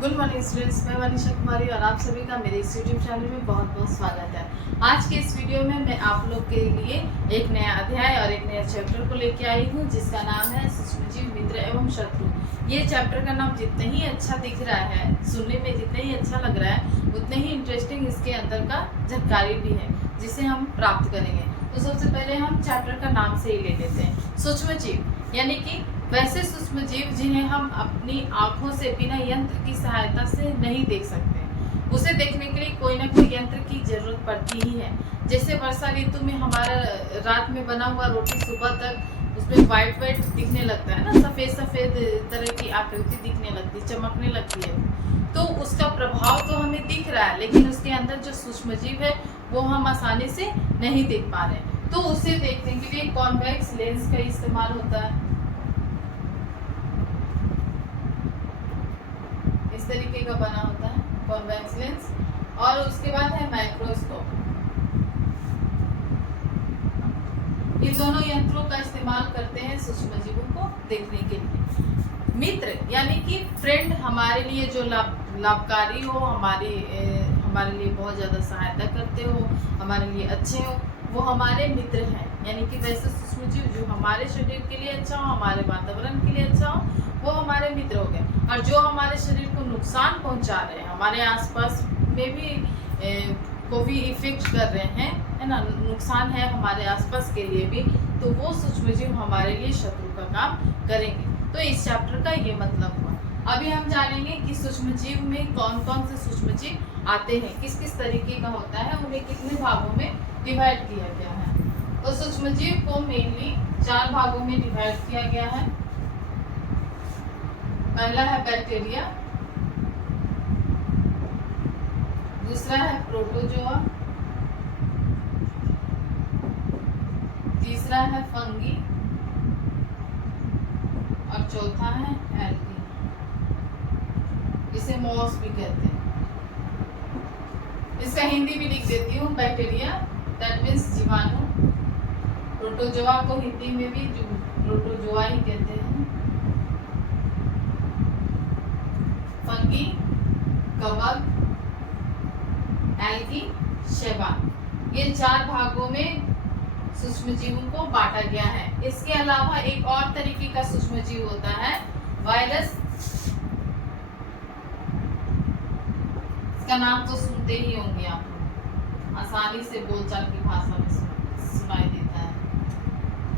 Good morning students, मैं मनीषा कुमारी और आप सभी का मेरे इस यूट्यूब चैनल में बहुत बहुत स्वागत है। आज के इस वीडियो में मैं आप लोग के लिए एक नया अध्याय और एक नया चैप्टर को लेके आई हूँ, जिसका नाम है सूक्ष्मजीव, मित्र एवं शत्रु। ये चैप्टर का नाम जितने ही अच्छा दिख रहा है, सुनने में जितने ही अच्छा लग रहा है, उतने ही इंटरेस्टिंग इसके अंदर का जानकारी भी है, जिसे हम प्राप्त करेंगे। तो सबसे पहले हम चैप्टर का नाम से ही ले लेते हैं। सूक्ष्मजीव यानी कि वैसे सूक्ष्म जीव जिन्हें हम अपनी आंखों से बिना यंत्र की सहायता से नहीं देख सकते, उसे देखने के लिए कोई ना कोई यंत्र की जरूरत पड़ती ही है। जैसे वर्षा ऋतु में हमारा रात में बना हुआ रोटी सुबह तक उसमें वाइट वाइट दिखने लगता है ना, सफेद सफेद तरह की आकृति दिखने लगती, चमकने लगती है, तो उसका प्रभाव तो हमें दिख रहा है, लेकिन उसके अंदर जो सूक्ष्म जीव है वो हम आसानी से नहीं देख पा रहे। तो उसे देखने के लिए कॉन्वेक्स लेंस का इस्तेमाल होता है। इस तरीके का बना होता है कॉन्वेक्स लेंस, और उसके बाद है माइक्रोस्कोप। ये दोनों यंत्रों का इस्तेमाल करते हैं सूक्ष्म जीवों को देखने के लिए। मित्र यानी कि फ्रेंड, हमारे लिए जो लाभकारी हो, हमारे लिए बहुत ज़्यादा सहायता करते हो, हमारे लिए अच्छे हो, वो हमारे मित्र हैं। यानी कि वैसे सूक्ष्म जीव जो हमारे शरीर के लिए अच्छा हो, हमारे वातावरण के लिए अच्छा हो, वो हमारे मित्र हो गए। और जो हमारे शरीर को नुकसान पहुंचा रहे हैं, हमारे आसपास में भी को भी इफेक्ट कर रहे हैं, है ना, नुकसान है हमारे आसपास के लिए भी, तो वो सूक्ष्मजीव हमारे लिए शत्रु का काम करेंगे। तो इस चैप्टर का ये मतलब हुआ। अभी हम जानेंगे कि सूक्ष्मजीव में कौन कौन से सूक्ष्मजीव आते हैं, किस किस तरीके का होता है, उन्हें कितने भागों में डिवाइड किया गया है। तो सूक्ष्मजीव को मेनली 4 भागों में डिवाइड किया गया है। पहला है बैक्टीरिया, दूसरा है प्रोटोजोआ, तीसरा है फंगी, और चौथा है एल्गी। इसे मॉस भी कहते हैं। इसका हिंदी भी लिख देती हूँ। बैक्टीरिया दैट मीन्स जीवाणु, प्रोटोजोआ को हिंदी में भी प्रोटोजोआ ही कहते हैं, फंगी कवक, एल्गी शैवाल। ये 4 भागों में सूक्ष्मजीवों को बांटा गया है। इसके अलावा एक और तरीके का सूक्ष्मजीव होता है वायरस। इसका नाम तो सुनते ही होंगे आप लोग, आसानी से बोलचाल की भाषा में सुनाई देता है।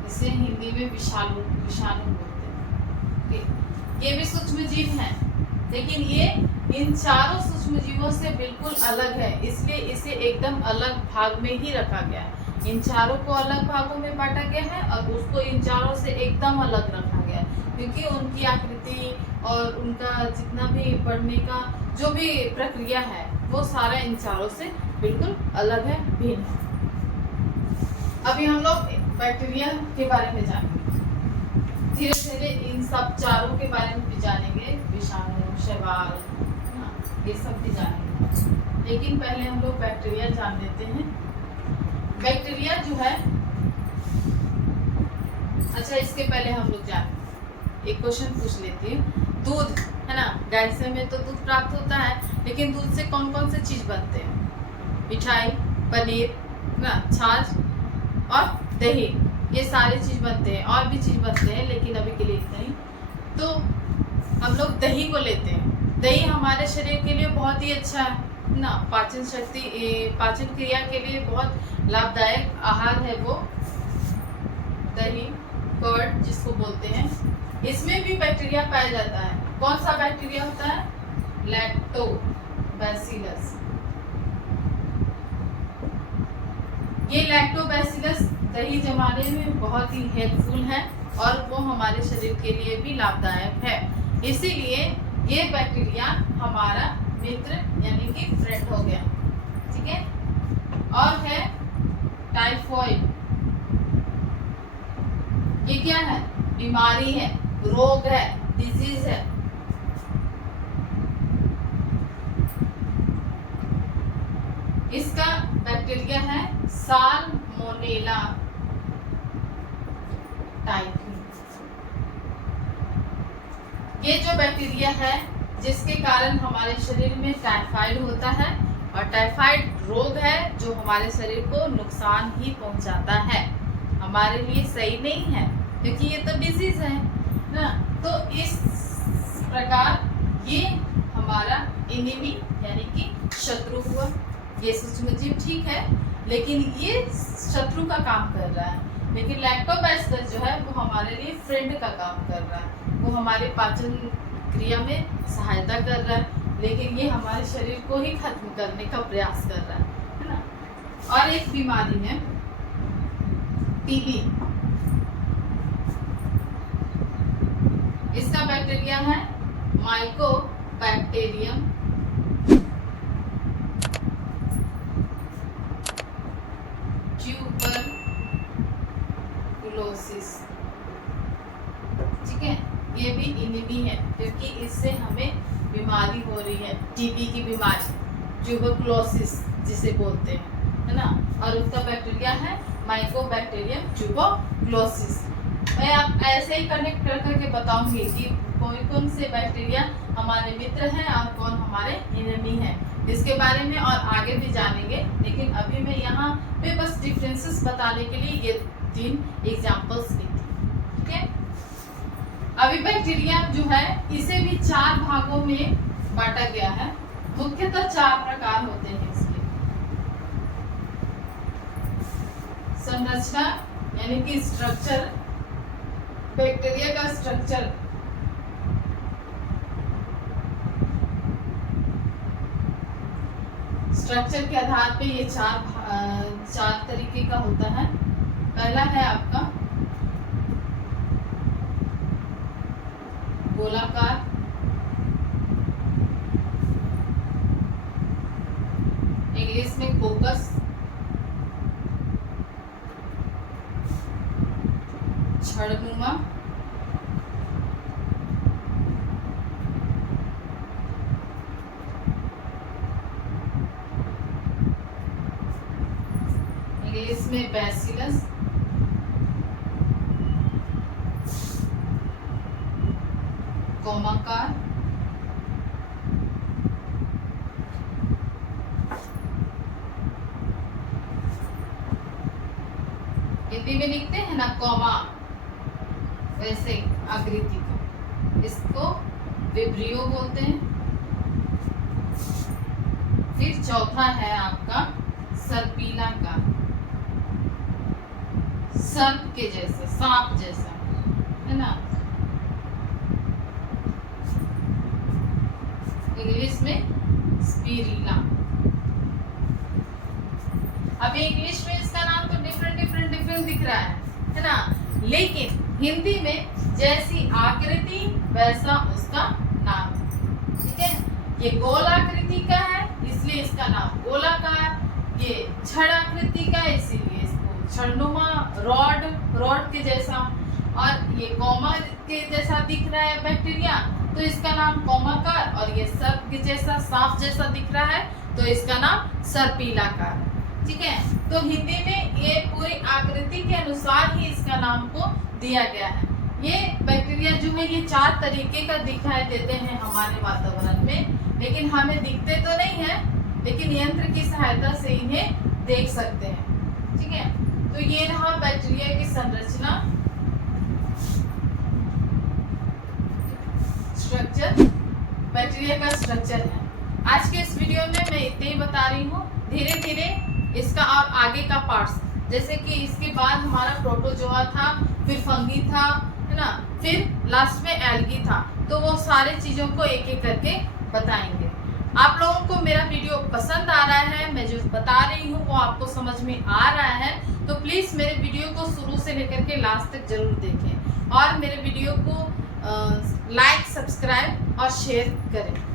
इसे हिंदी में विषाणु बोलते हैं। ये भी सूक्ष्मजीव है, लेकिन ये इन चारों सूक्ष्मजीवों से बिल्कुल अलग है, इसलिए इसे एकदम अलग भाग में ही रखा गया है। इन चारों को अलग भागों में बांटा गया है और उसको इन चारों से एकदम अलग रखा गया है, क्योंकि उनकी आकृति और उनका जितना भी बढ़ने का जो भी प्रक्रिया है, वो सारा इन चारों से बिल्कुल अलग है, भिन्न है। अभी हम लोग बैक्टीरिया के बारे में जानेंगे। धीरे धीरे इन सब चारों के बारे में भी जानेंगे, विषाणु, शैवाल, ये सब भी जानेंगे। लेकिन पहले हम लोग बैक्टीरिया जान लेते हैं। बैक्टीरिया जो है, अच्छा इसके पहले हम लोग जाने एक क्वेश्चन पूछ लेती हूँ। दूध है ना, गाय से में तो दूध प्राप्त होता है, लेकिन दूध से कौन कौन से चीज बनते हैं? मिठाई, पनीर ना, छाछ और दही, ये सारे चीज बनते हैं। और भी चीज बनते हैं, लेकिन अभी के लिए इतना ही। तो हम लोग दही को लेते हैं। दही हमारे शरीर के लिए बहुत ही अच्छा है ना, पाचन शक्ति, पाचन क्रिया के लिए बहुत लाभदायक आहार है वो दही, कर्ड जिसको बोलते हैं। इसमें भी बैक्टीरिया पाया जाता है। कौन सा बैक्टीरिया होता है? लैक्टोबैसिलस। ये लैक्टोबैसिलस दही जमाने में बहुत ही हेल्पफुल है और वो हमारे शरीर के लिए भी लाभदायक है। इसीलिए ये बैक्टीरिया हमारा मित्र यानी कि फ्रेंड हो गया, ठीक है। और है टाइफॉइड। ये क्या है? बीमारी है, रोग है, डिजीज है। इसका बैक्टीरिया है साल्मोनेला टाइफी। ये जो बैक्टीरिया है जिसके कारण हमारे शरीर में टाइफाइड होता है, और टाइफाइड रोग है जो हमारे शरीर को नुकसान ही पहुंचाता है, हमारे लिए सही नहीं है, क्योंकि ये तो डिजीज है ना। तो इस प्रकार ये हमारा एनिमी यानी कि शत्रु हुआ। ये सूक्ष्म जीव ठीक है, लेकिन ये शत्रु का काम कर रहा है, लेकिन लैक्टोबैसिलस जो है वो हमारे लिए फ्रेंड का काम कर रहा है, वो हमारे पाचन क्रिया में सहायता कर रहा है, लेकिन ये हमारे शरीर को ही खत्म करने का प्रयास कर रहा है ना। और एक बीमारी है टीबी, इसका बैक्टीरिया है माइकोबैक्टीरियम ट्यूबरकुलोसिस। ठीक है, ये भी एनीमी है, क्योंकि इससे हमें बीमारी हो रही है, टीबी की बीमारी, ट्यूबरकुलोसिस जिसे बोलते हैं, है ना। और उसका बैक्टीरिया है माइकोबैक्टीरियम ट्यूबरकुलोसिस। मैं आप ऐसे ही कनेक्ट कर करके बताऊंगी कि कौन से बैक्टीरिया हमारे मित्र हैं और कौन हमारे एनिमी हैं, इसके बारे में और आगे भी जानेंगे। लेकिन अभी मैं यहाँ पे बस डिफरेंसेस बताने के लिए ये 3 एग्जांपल्स ली थी। ठीक है, अभी बैक्टीरिया जो है इसे भी 4 भागों में बांटा गया है। मुख्यतः 4 प्रकार होते हैं इसके। संरचना यानी कि स्ट्रक्चर, बैक्टीरिया का स्ट्रक्चर, स्ट्रक्चर के आधार पे ये 4 तरीके का होता है। पहला है आपका गोलाकार, इंग्लिश में कोकस, छड़नुमा, इंग्लिश में बैसिलस, कोमाकार, हिंदी में लिखते हैं ना कॉमा, वैसे आकृति को, इसको विब्रियो बोलते हैं। फिर चौथा है आपका सर्पीला का, सर्प के जैसे, सांप जैसा, है ना। इंग्लिश में स्पिरिला। अभी इंग्लिश में इसका नाम तो डिफरेंट दिख रहा है ना, लेकिन हिंदी में जैसी आकृति वैसा उसका नाम। ठीक है, ये गोल आकृति का है इसलिए इसका नाम गोलाकार, ये छड़ आकृति का इसीलिए इसको छड़नुमा, रॉड के जैसा, और ये कॉमा के जैसा दिख रहा है बैक्टीरिया तो इसका नाम कॉमाकार, और ये सर्प के जैसा, सांप जैसा दिख रहा है तो इसका नाम सर्पीलाकार है। ठीक है, तो हिंदी में ये पूरी आकृति के अनुसार ही इसका नाम को दिया गया है। ये बैक्टीरिया जो है ये 4 तरीके का दिखाई देते हैं हमारे वातावरण में, लेकिन हमें दिखते तो नहीं है, लेकिन यंत्र की सहायता से इन्हें देख सकते हैं। ठीक है, तो ये रहा बैक्टीरिया की संरचना, स्ट्रक्चर, बैक्टीरिया का स्ट्रक्चर है। आज के इस वीडियो में मैं इतने ही बता रही हूँ। धीरे धीरे इसका और आगे का पार्ट्स, जैसे कि इसके बाद हमारा प्रोटोजोआ था, फिर फंगी था, है ना, फिर लास्ट में एल्गी था, तो वो सारे चीजों को एक एक करके बताएंगे। आप लोगों को मेरा वीडियो पसंद आ रहा है, मैं जो बता रही हूँ वो आपको समझ में आ रहा है, तो प्लीज़ मेरे वीडियो को शुरू से लेकर के लास्ट तक जरूर देखें और मेरे वीडियो को लाइक, सब्सक्राइब और शेयर करें।